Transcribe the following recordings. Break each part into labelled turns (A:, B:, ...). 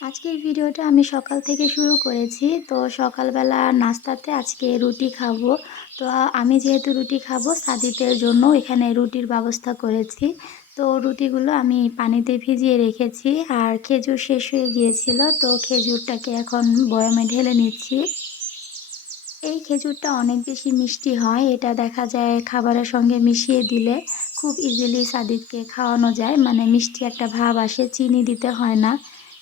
A: আজকের ভিডিওটা আমি সকাল থেকে শুরু করেছি। তো সকালবেলা নাস্তাতে আজকে রুটি খাব। তো আমি যেহেতু রুটি খাব, সাদিতের জন্য এখানে রুটির ব্যবস্থা করেছি। তো রুটিগুলো আমি পানিতে ভিজিয়ে রেখেছি আর খেজুর শেষ হয়ে গিয়েছিল। তো খেজুরটাকে এখন বয়ামে ঢেলে নিচ্ছি। এই খেজুরটা অনেক বেশি মিষ্টি হয়। এটা দেখা যায় খাবারের সঙ্গে মিশিয়ে দিলে খুব ইজিলি সাদিদকে খাওয়ানো যায়। মানে মিষ্টি একটা ভাব আসে, চিনি দিতে হয় না।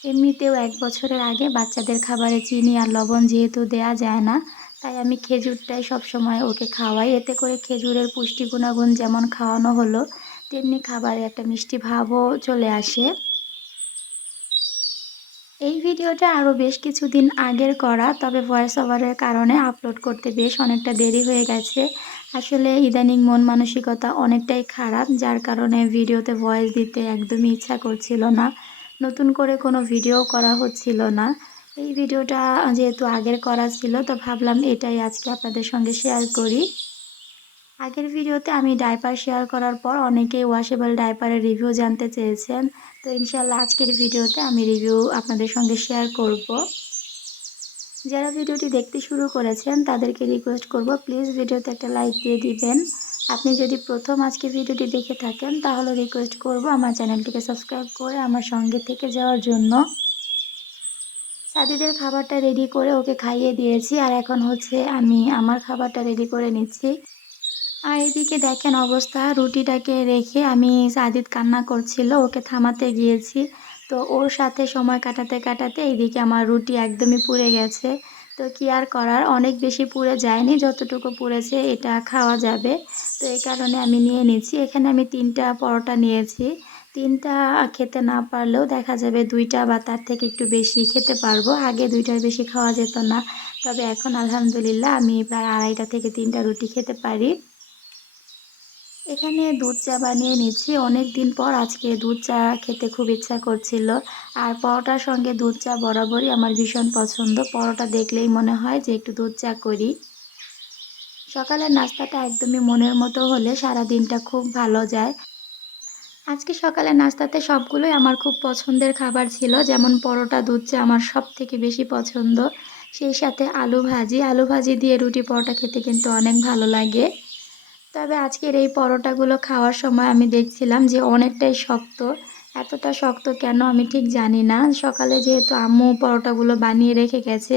A: এমনিতেও এক বছরের আগে বাচ্চাদের খাবারে চিনি আর লবণ যেহেতু দেয়া যায় না, তাই আমি খেজুরটাই সবসময় ওকে খাওয়াই। এতে করে খেজুরের পুষ্টি গুণাগুণ যেমন খাওয়ানো হলো, তেমনি খাবারে একটা মিষ্টি ভাবও চলে আসে। এই ভিডিওটা আরও বেশ কিছুদিন আগের করা, তবে ভয়েস ওভারের কারণে আপলোড করতে বেশ অনেকটা দেরি হয়ে গেছে। আসলে ইদানিং মন মানসিকতা অনেকটাই খারাপ, যার কারণে ভিডিওতে ভয়েস দিতে একদমই ইচ্ছা করছিল না। নতুন করে কোনো ভিডিও করা হচ্ছিল না। এই ভিডিওটা যেহেতু আগের করা ছিল, তো ভাবলাম এটাই আজকে আপনাদের সঙ্গে শেয়ার করি। আগের ভিডিওতে আমি ডাইপার শেয়ার করার পর অনেকেই ওয়াশেবল ডাইপারের রিভিউ জানতে চেয়েছেন, তো ইনশাল্লাহ আজকের ভিডিওতে আমি রিভিউ আপনাদের সঙ্গে শেয়ার করব। যারা ভিডিওটি দেখতে শুরু করেছেন, তাদেরকে রিকোয়েস্ট করব প্লিজ ভিডিওতে একটা লাইক দিয়ে দিবেন। আপনি যদি প্রথম আজকে ভিডিওটি দেখে থাকেন, তাহলে রিকোয়েস্ট করব আমার চ্যানেলটিকে সাবস্ক্রাইব করে আমার সঙ্গে থেকে যাওয়ার জন্য। সাদিদের খাবারটা রেডি করে ওকে খাইয়ে দিয়েছি, আর এখন হচ্ছে আমি আমার খাবারটা রেডি করে নিচ্ছি। আর এদিকে দেখেন অবস্থা, রুটিটাকে রেখে আমি সাদিদ কান্না করছিল, ওকে থামাতে গিয়েছি। তো ওর সাথে সময় কাটাতে কাটাতে এইদিকে আমার রুটি একদমই পুড়ে গেছে। তো কি আর করার? অনেক বেশি পুড়ে যায়নি, যতটুকু পুড়েছে এটা খাওয়া যাবে। তো এই কারণে আমি নিয়ে নিয়েছি। এখানে আমি তিনটা পরোটা নিয়েছি। তিনটা খেতে না পারলেও দেখা যাবে দুইটা বা তার থেকে একটু বেশি খেতে পারব। আগে দুইটার বেশি খাওয়া যেত না। তবে এখন আলহামদুলিল্লাহ আমি প্রায় আড়াইটা থেকে তিনটা রুটি খেতে পারি। এখানে দুধ চা বানিয়ে নিচ্ছি। অনেক দিন পর আজকে দুধ চা খেতে খুব ইচ্ছা করছিল। আর পরোটার সঙ্গে দুধ চা বরাবরই আমার ভীষণ পছন্দ। পরোটা দেখলেই মনে হয় যে একটু দুধ চা করি। সকালের নাস্তাটা একদমই মনের মতো হলে সারা দিনটা খুব ভালো যায়। আজকে সকালে নাস্তাতে সবগুলোই আমার খুব পছন্দের খাবার ছিল। যেমন পরোটা, দুধ চা আমার সব থেকে বেশি পছন্দ। সেই সাথে আলু ভাজি। আলু ভাজি দিয়ে রুটি পরোটা খেতে কিন্তু অনেক ভালো লাগে। তবে আজকের এই পরোটাগুলো খাওয়ার সময় আমি দেখছিলাম যে অনেকটাই শক্ত। এতটা শক্ত কেন আমি ঠিক জানি না। সকালে যেহেতু আম্মু পরোটাগুলো বানিয়ে রেখে গেছে,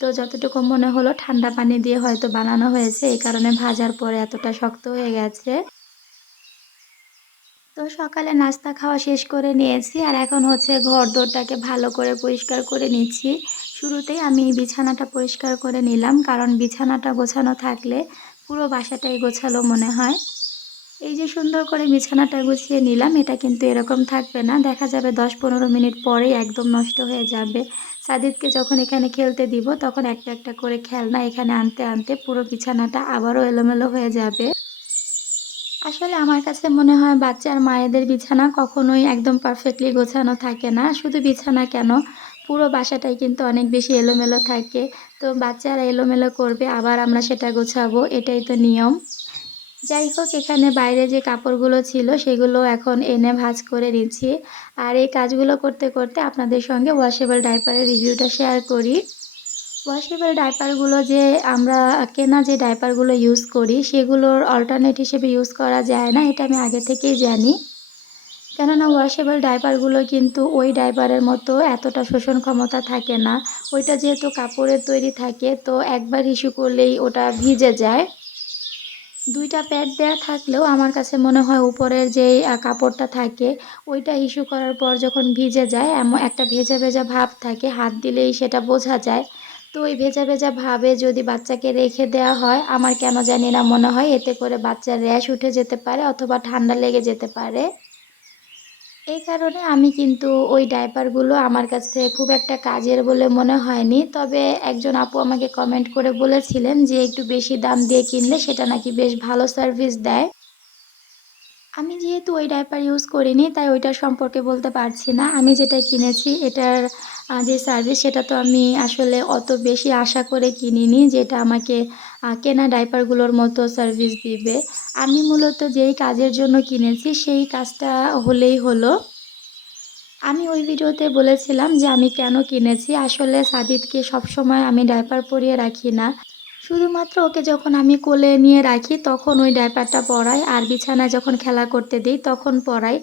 A: তো যতটুকু মনে হলো ঠান্ডা পানি দিয়ে হয়তো বানানো হয়েছে, এই কারণে ভাজার পরে এতটা শক্ত হয়ে গেছে। তো সকালে নাস্তা খাওয়া শেষ করে নিয়েছি আর এখন হচ্ছে ঘর দোরটাকে ভালো করে পরিষ্কার করে নিচ্ছি। শুরুতেই আমি বিছানাটা পরিষ্কার করে নিলাম, কারণ বিছানাটা গোছানো থাকলে পুরো বাসাটাই গোছালো মনে হয়। এই যে সুন্দর করে বিছানাটা গুছিয়ে নিলাম, এটা কিন্তু এরকম থাকবে না। দেখা যাবে দশ পনেরো মিনিট পরেই একদম নষ্ট হয়ে যাবে। সাদিদকে যখন এখানে খেলতে দিব, তখন একটা একটা করে খেলনা এখানে আনতে আনতে পুরো বিছানাটা আবারও এলোমেলো হয়ে যাবে। আসলে আমার কাছে মনে হয় বাচ্চার মায়েদের বিছানা কখনোই একদম পারফেক্টলি গোছানো থাকে না। শুধু বিছানা কেন? পুরো বাসাটাই কিন্তু অনেক বেশি এলোমেলো থাকে। তো বাচ্চারা এলোমেলো করবে, আবার আমরা সেটা গোছাবো, এটাই তো নিয়ম। যাই হোক, এখানে বাইরে যে কাপড়গুলো ছিল, সেগুলো এখন এনে ভাজ করে নিচ্ছি। আর এই কাজগুলো করতে করতে আপনাদের সঙ্গে ওয়াশেবল ডাইপারের রিভিউটা শেয়ার করি। ওয়াশেবল ডাইপারগুলো যে আমরা কেনা যে ডাইপারগুলো ইউজ করি, সেগুলোর অল্টারনেট হিসেবে ইউজ করা যায় না, এটা আমি আগে থেকেই জানি। কেননা ওয়াশেবল ডাইপারগুলো কিন্তু ওই ডাইপারের মতো এতটা শোষণ ক্ষমতা থাকে না। ওইটা যেহেতু কাপড়ের তৈরি থাকে, তো একবার ইস্যু করলেই ওটা ভিজে যায়। দুইটা প্যাড দেওয়া থাকলেও আমার কাছে মনে হয় উপরের যে কাপড়টা থাকে, ওইটা ইস্যু করার পর যখন ভিজে যায়, এমন একটা ভেজা ভেজা ভাব থাকে, হাত দিলেই সেটা বোঝা যায়। তো ওই ভেজা ভেজা ভাবে যদি বাচ্চাকে রেখে দেওয়া হয়, আমার কেন জানি না মনে হয়, এতে করে বাচ্চার র্যাশ উঠে যেতে পারে অথবা ঠান্ডা লেগে যেতে পারে। এই কারণে আমি কিন্তু ওই ডাইপারগুলো আমার কাছে খুব একটা কাজের বলে মনে হয়নি। তবে একজন আপু আমাকে কমেন্ট করে বলেছিলেন যে, একটু বেশি দাম দিয়ে কিনলে সেটা নাকি বেশ ভালো সার্ভিস দেয়। আমি যেহেতু ওই ডাইপার ইউজ করিনি, তাই ওইটার সম্পর্কে বলতে পারছি না। আমি যেটা কিনেছি, এটার যে সার্ভিস সেটা তো আমি আসলে অত বেশি আশা করে কিনিনি, যেটা আমাকে কেনা ডাইপারগুলোর মতো সার্ভিস দিবে। আমি মূলত যেই কাজের জন্য কিনেছি, সেই কাজটা হলেই হলো। আমি ওই ভিডিওতে বলেছিলাম যে আমি কেন কিনেছি। আসলে সাদিদকে সবসময় আমি ডাইপার পরিয়ে রাখি না। শুধুমাত্র ওকে যখন আমি কোলে নিয়ে রাখি, তখন ওই ডাইপারটা পরাই। আর বিছানায় যখন খেলা করতে দিই, তখন পরাই।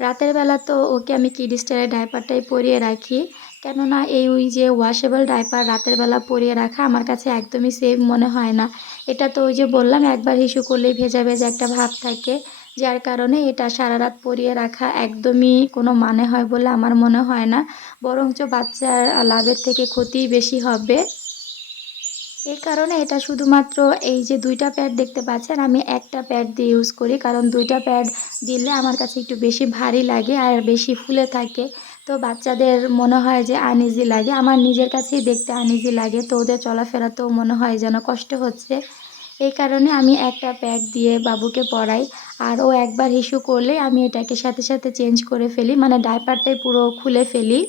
A: রাতের বেলা তো ওকে আমি কিড স্টাইলের ডাইপারটাই পরিয়ে রাখি। কেননা এই ওই যে ওয়াশেবল ডাইপার রাতের বেলা পরিয়ে রাখা আমার কাছে একদমই সেফ মনে হয় না। এটা তো ওই যে বললাম, একবার হিসু করলেই ভেজা ভেজা একটা ভাব থাকে। যার কারণে এটা সারা রাত পরিয়ে রাখা একদমই কোনো মানে হয় বলে আমার মনে হয় না। বরঞ্চ বাচ্চার লাভের থেকে ক্ষতিই বেশি হবে। এই কারণে এটা শুধুমাত্র এই যে দুইটা প্যাড দেখতে পাচ্ছেন, আমি একটা প্যাড দিয়ে ইউজ করি। কারণ দুইটা প্যাড দিলে আমার কাছে একটু বেশি ভারী লাগে আর বেশি ফুলে থাকে। তো বাচ্চাদের মনে হয় যে আনইজি লাগে। আমার নিজের কাছেই দেখতে আনইজি লাগে। তো ওদের চলাফেরাতেও মনে হয় যেন কষ্ট হচ্ছে। এই কারণে আমি একটা প্যাড দিয়ে বাবুকে পড়াই। আর ও একবার হিসু করলে আমি এটাকে সাথে সাথে চেঞ্জ করে ফেলি। মানে ডাইপারটাই পুরো খুলে ফেলি।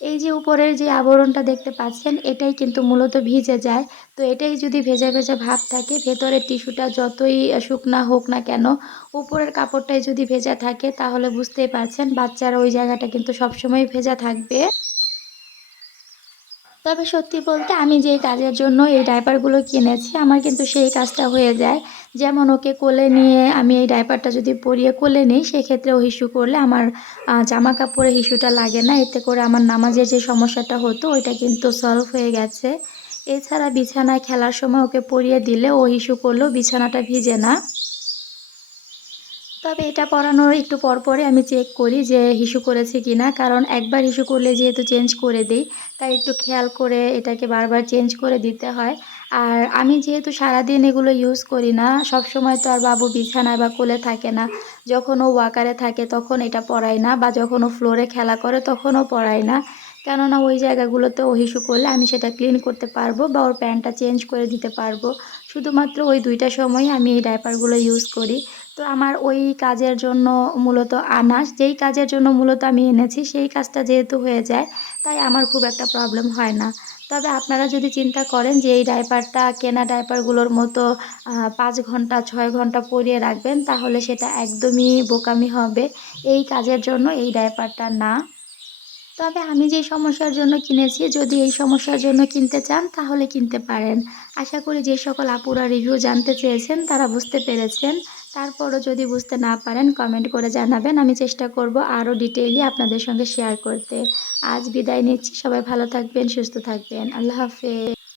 A: এই যে উপরের যে আবরণটা দেখতে পাচ্ছেন, এটাই কিন্তু মূলত ভিজে যায়। তো এটাই যদি ভেজা ভেজা ভাব থাকে, ভেতরের টিস্যুটা যতই শুকনা হোক না কেন, উপরের কাপড়টাই যদি ভেজা থাকে, তাহলে বুঝতেই পারছেন বাচ্চারা ওই জায়গাটা কিন্তু সবসময় ভেজা থাকবে। তবে সত্যি বলতে আমি যেই কাজের জন্য এই ডাইপারগুলো কিনেছি, আমার কিন্তু সেই কাজটা হয়ে যায়। যেমন ওকে কোলে নিয়ে আমি এই ডাইপারটা যদি পরিয়ে কোলে নিই সেক্ষেত্রে ও হিসু করলে আমার জামা কাপড়ে হিসুটা লাগে না। এতে করে আমার নামাজের যে সমস্যাটা হতো, ওইটা কিন্তু সলভ হয়ে গেছে। এছাড়া বিছানায় খেলার সময় ওকে পরিয়ে দিলে ও হিসু করলেও বিছানাটা ভিজে না। তবে এটা পরানোর একটু পর পরে আমি চেক করি যে হিসু করেছে কি না কারণ একবার হিসু করলে যেহেতু চেঞ্জ করে দিই, তাই একটু খেয়াল করে এটাকে বারবার চেঞ্জ করে দিতে হয়। আর আমি যেহেতু সারাদিন এগুলো ইউজ করি না সব সময় তো আর বাবু বিছানায় বা কোলে থাকে না। যখন ও ওয়াকারে থাকে তখন এটা পরাই না, বা যখন ও ফ্লোরে খেলা করে তখনও পরাই না। কেননা ওই জায়গাগুলোতে ও হিসু করলে আমি সেটা ক্লিন করতে পারব বা ওর প্যান্টটা চেঞ্জ করে দিতে পারব। শুধুমাত্র ওই দুইটা সময় আমি এই ডাইপারগুলো ইউজ করি। তো আমার ওই কাজের জন্য মূলত আনাস, যেই কাজের জন্য মূলত আমি এনেছি সেই কাজটা যেহেতু হয়ে যায়, তাই আমার খুব একটা প্রবলেম হয় না। তবে আপনারা যদি চিন্তা করেন যে এই ডাইপারটা কেনা ডাইপারগুলোর মতো পাঁচ ঘণ্টা, ছয় ঘণ্টা পরিয়ে রাখবেন, তাহলে সেটা একদমই বোকামি হবে। এই কাজের জন্য এই ডাইপারটা না। তবে আমি যে সমস্যার জন্য কিনেছি, যদি এই সমস্যার জন্য কিনতে চান, তাহলে কিনতে পারেন। আশা করি যে সকল আপুরা রিভিউ জানতে চেয়েছেন, তারা বুঝতে পেরেছেন। তারপরও যদি বুঝতে না পারেন কমেন্ট করে জানাবেন। আমি চেষ্টা করব আরও ডিটেইলি আপনাদের সঙ্গে শেয়ার করতে। আজ বিদায় নিচ্ছি। সবাই ভালো থাকবেন, সুস্থ থাকবেন। আল্লাহ হাফেজ।